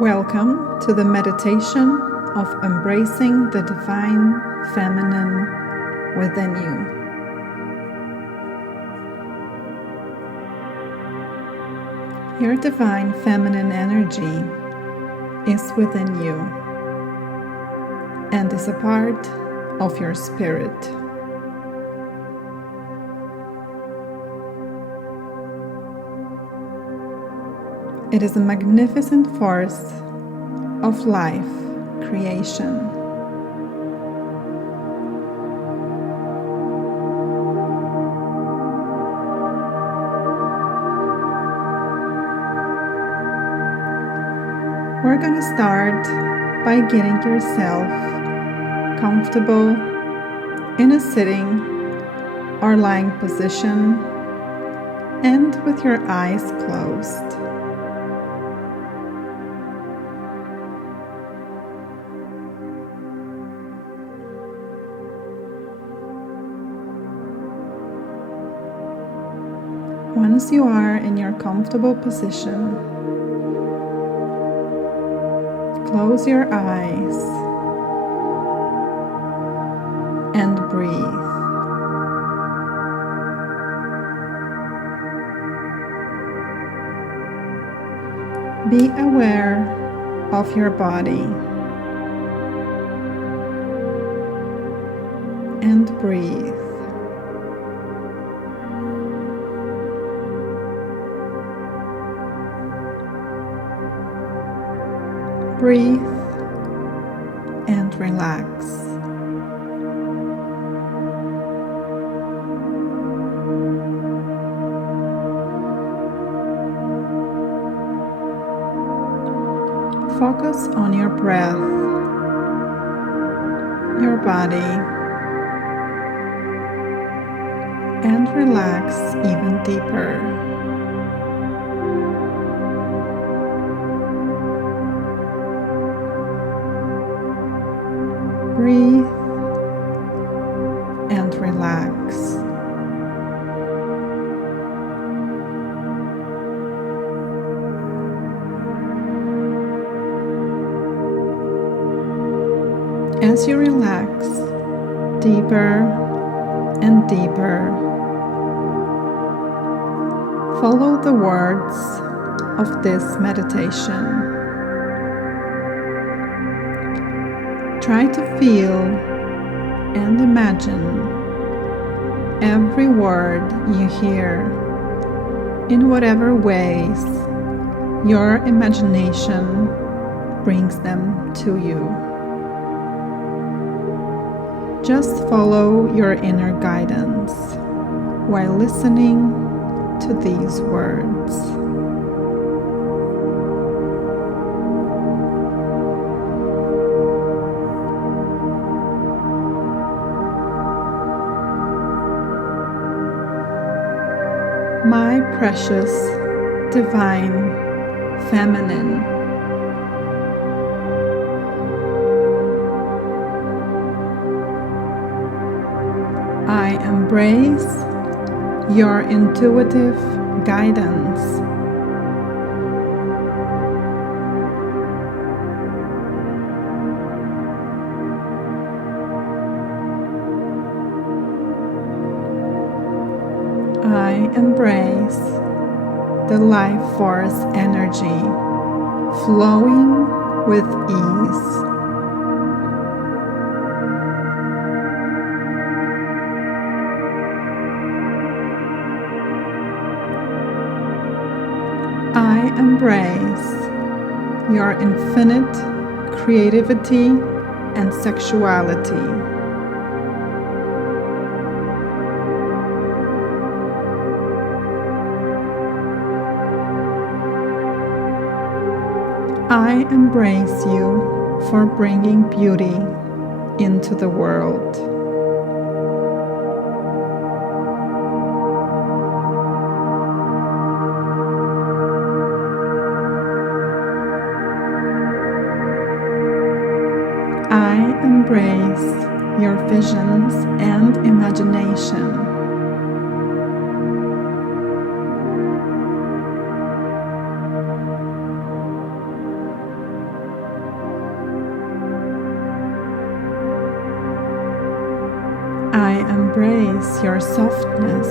Welcome to the meditation of embracing the divine feminine within you. Your divine feminine energy is within you and is a part of your spirit. It is a magnificent force of life creation. We're going to start by getting yourself comfortable in a sitting or lying position and with your eyes closed. Once you are in your comfortable position, close your eyes and breathe. Be aware of your body and breathe. Breathe and relax. Focus on your breath, your body, and relax even deeper. Breathe and relax. As you relax deeper and deeper, follow the words of this meditation. Try to feel and imagine every word you hear in whatever ways your imagination brings them to you. Just follow your inner guidance while listening to these words. My precious, divine, feminine. I embrace your intuitive guidance. I embrace the life force energy flowing with ease. I embrace your infinite creativity and sexuality. I embrace you for bringing beauty into the world. I embrace your visions and imagination. I embrace your softness.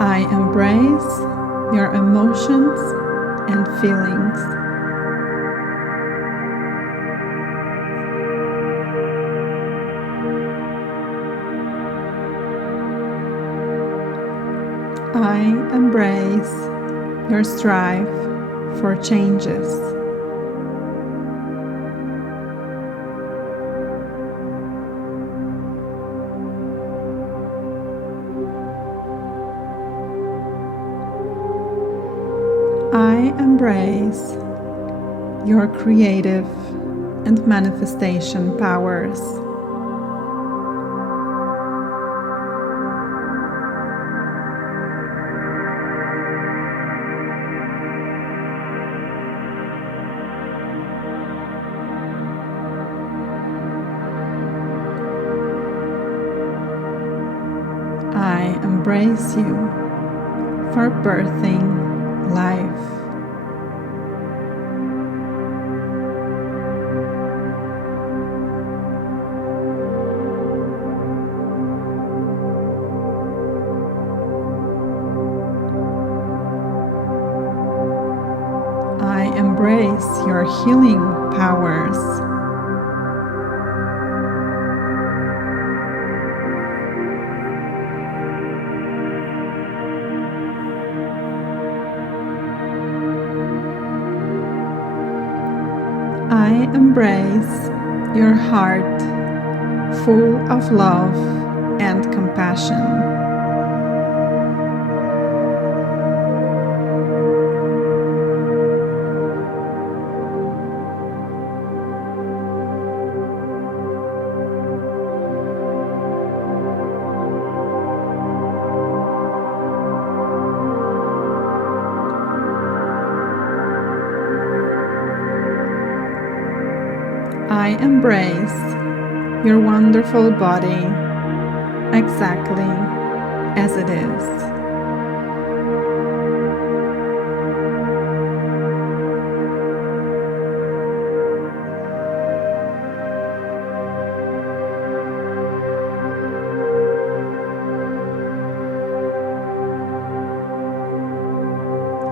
I embrace your emotions and feelings. I embrace your strive for changes. I embrace your creative and manifestation powers. I embrace you for birthing life. I embrace your healing powers. I embrace your heart full of love and compassion. I embrace your wonderful body exactly as it is.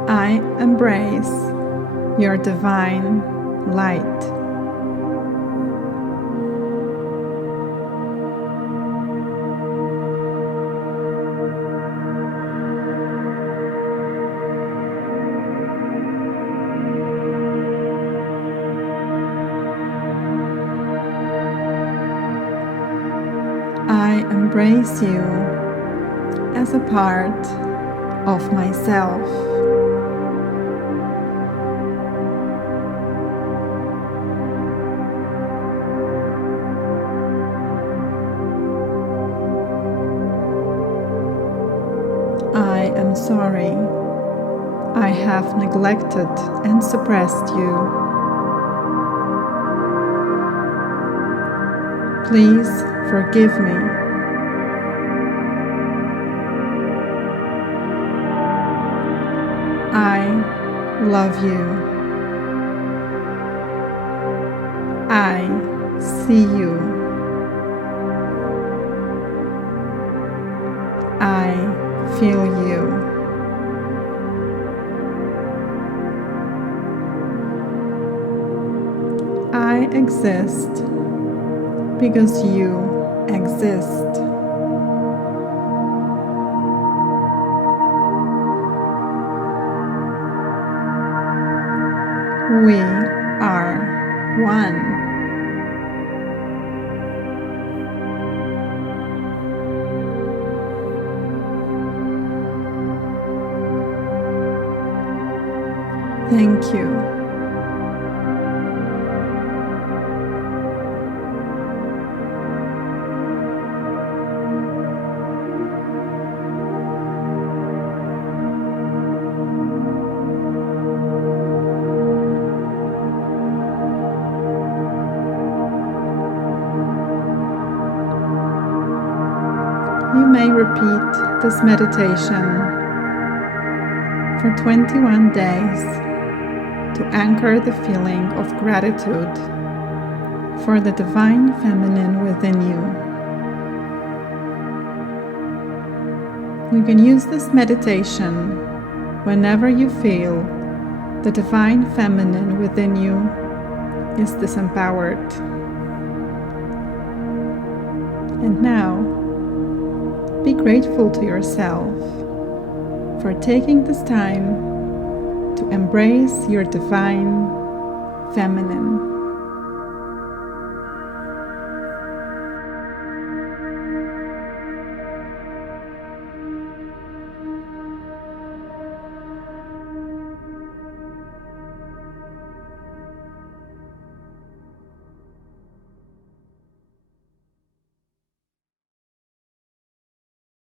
I embrace your divine light. I embrace you as a part of myself. I am sorry. I have neglected and suppressed you. Please forgive me. I love you. I see you. I feel you. I exist because you exist. We are one. Thank you. You may repeat this meditation for 21 days to anchor the feeling of gratitude for the divine feminine within you. You can use this meditation whenever you feel the divine feminine within you is disempowered. And now, be grateful to yourself for taking this time to embrace your divine feminine.